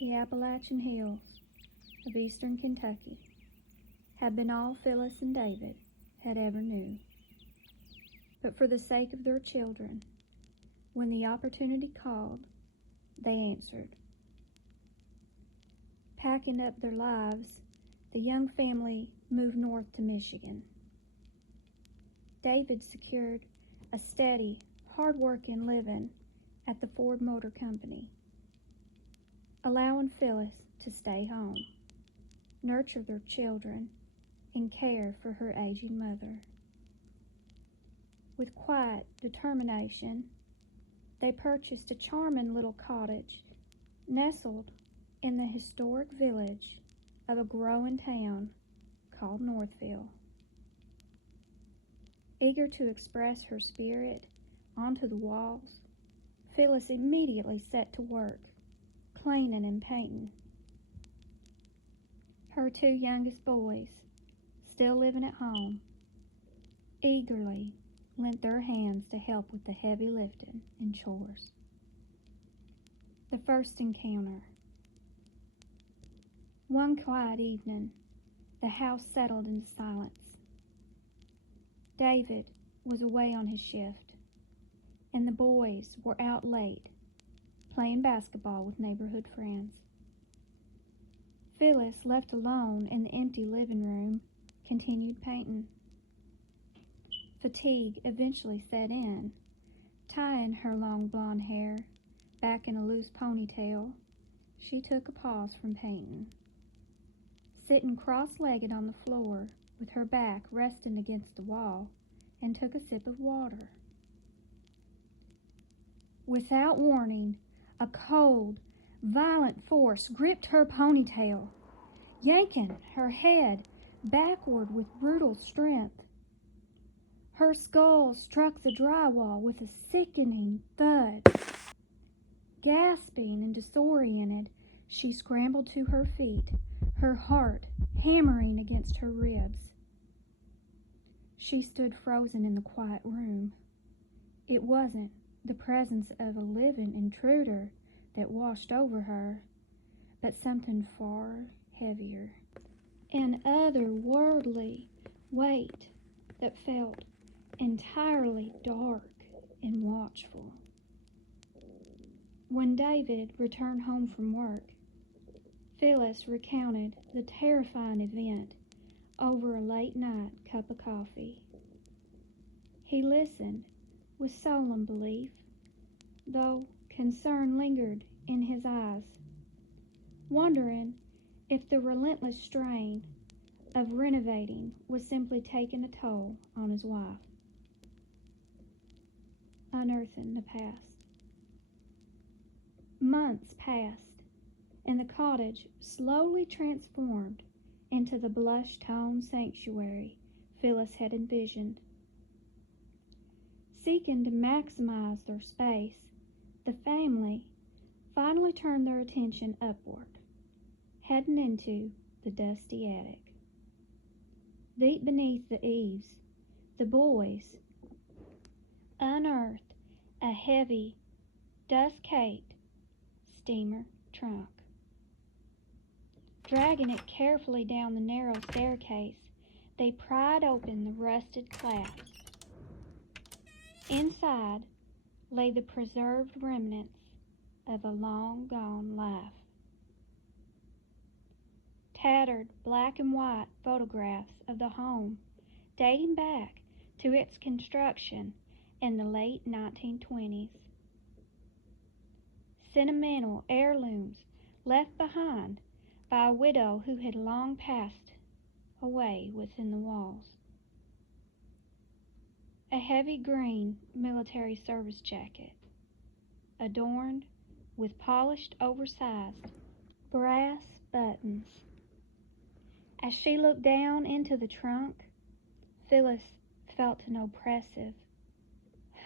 The Appalachian hills of eastern Kentucky had been all Phyllis and David had ever knew. But for the sake of their children, when the opportunity called, they answered. Packing up their lives, the young family moved north to Michigan. David secured a steady, hard-working living at the Ford Motor Company, allowing Phyllis to stay home, nurture their children, and care for her aging mother. With quiet determination, they purchased a charming little cottage nestled in the historic village of a growing town called Northville. Eager to express her spirit onto the walls, Phyllis immediately set to work, cleaning and painting. Her two youngest boys, still living at home, eagerly lent their hands to help with the heavy lifting and chores. The first encounter. One quiet evening, the house settled into silence. David was away on his shift, and the boys were out late, playing basketball with neighborhood friends. Phyllis, left alone in the empty living room, continued painting. Fatigue eventually set in. Tying her long blonde hair back in a loose ponytail, she took a pause from painting. Sitting cross-legged on the floor with her back resting against the wall, and took a sip of water. Without warning, a cold, violent force gripped her ponytail, yanking her head backward with brutal strength. Her skull struck the drywall with a sickening thud. Gasping and disoriented, she scrambled to her feet, her heart hammering against her ribs. She stood frozen in the quiet room. It wasn't the presence of a living intruder that washed over her, but something far heavier. An otherworldly weight that felt entirely dark and watchful. When David returned home from work, Phyllis recounted the terrifying event over a late-night cup of coffee. He listened with solemn belief, though concern lingered in his eyes, wondering if the relentless strain of renovating was simply taking a toll on his wife. Unearthing the past. Months passed, and the cottage slowly transformed into the blush-toned sanctuary Phyllis had envisioned. Seeking to maximize their space, the family finally turned their attention upward, heading into the dusty attic. Deep beneath the eaves, the boys unearthed a heavy, dust-caked steamer trunk. Dragging it carefully down the narrow staircase, they pried open the rusted clasp. Inside lay the preserved remnants of a long-gone life. Tattered black and white photographs of the home dating back to its construction in the late 1920s. Sentimental heirlooms left behind by a widow who had long passed away within the walls. A heavy green military service jacket, adorned with polished oversized brass buttons. As she looked down into the trunk, Phyllis felt an oppressive,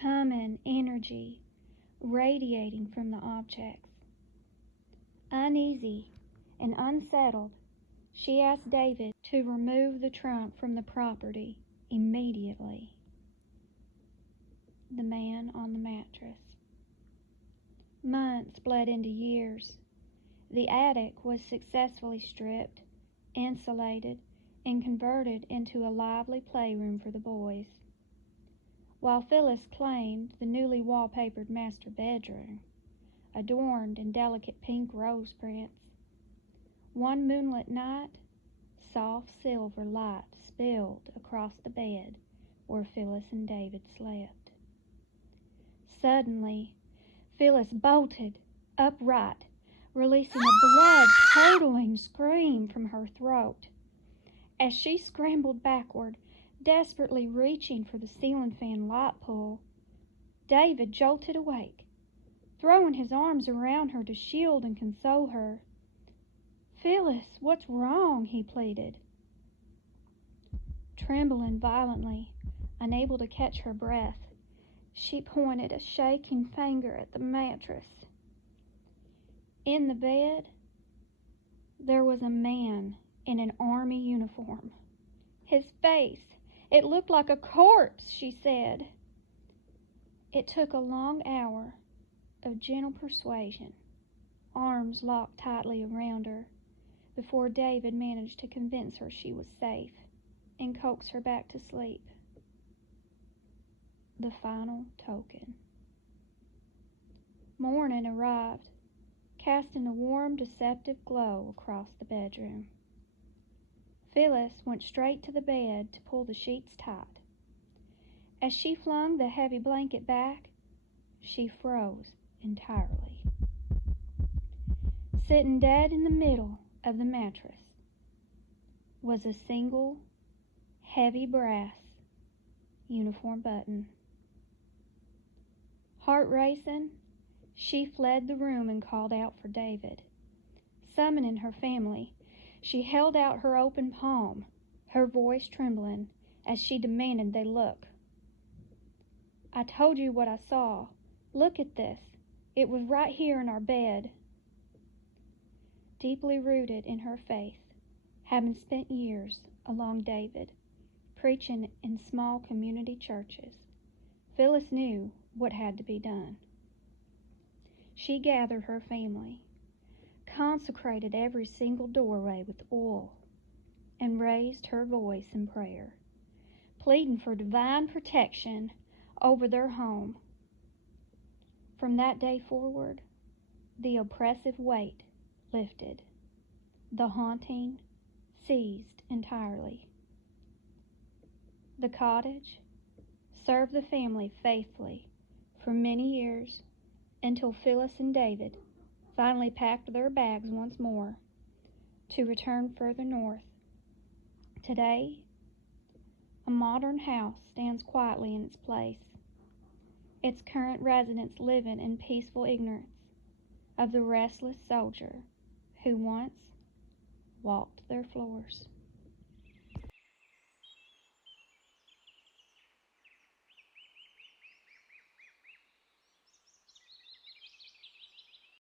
humming energy radiating from the objects. Uneasy and unsettled, she asked David to remove the trunk from the property immediately. The man on the mattress. Months bled into years. The attic was successfully stripped, insulated, and converted into a lively playroom for the boys, while Phyllis claimed the newly wallpapered master bedroom, adorned in delicate pink rose prints. One moonlit night, soft silver light spilled across the bed where Phyllis and David slept. Suddenly, Phyllis bolted upright, releasing a blood-curdling scream from her throat. As she scrambled backward, desperately reaching for the ceiling fan light pull, David jolted awake, throwing his arms around her to shield and console her. "Phyllis, what's wrong?" he pleaded. Trembling violently, unable to catch her breath, she pointed a shaking finger at the mattress. In the bed, there was a man in an army uniform. His face, it looked like a corpse, she said. It took a long hour of gentle persuasion, arms locked tightly around her, before David managed to convince her she was safe and coax her back to sleep. The final token. Morning arrived, casting a warm, deceptive glow across the bedroom. Phyllis went straight to the bed to pull the sheets tight. As she flung the heavy blanket back, she froze entirely. Sitting dead in the middle of the mattress was a single, heavy brass uniform button. Heart racing, she fled the room and called out for David. Summoning her family, she held out her open palm, her voice trembling as she demanded they look. "I told you what I saw. Look at this. It was right here in our bed." Deeply rooted in her faith, having spent years along David, preaching in small community churches, Phyllis knew what had to be done. She gathered her family, consecrated every single doorway with oil, and raised her voice in prayer, pleading for divine protection over their home. From that day forward, the oppressive weight lifted. The haunting ceased entirely. The cottage served the family faithfully for many years, until Phyllis and David finally packed their bags once more to return further north. Today, a modern house stands quietly in its place, its current residents living in peaceful ignorance of the restless soldier who once walked their floors.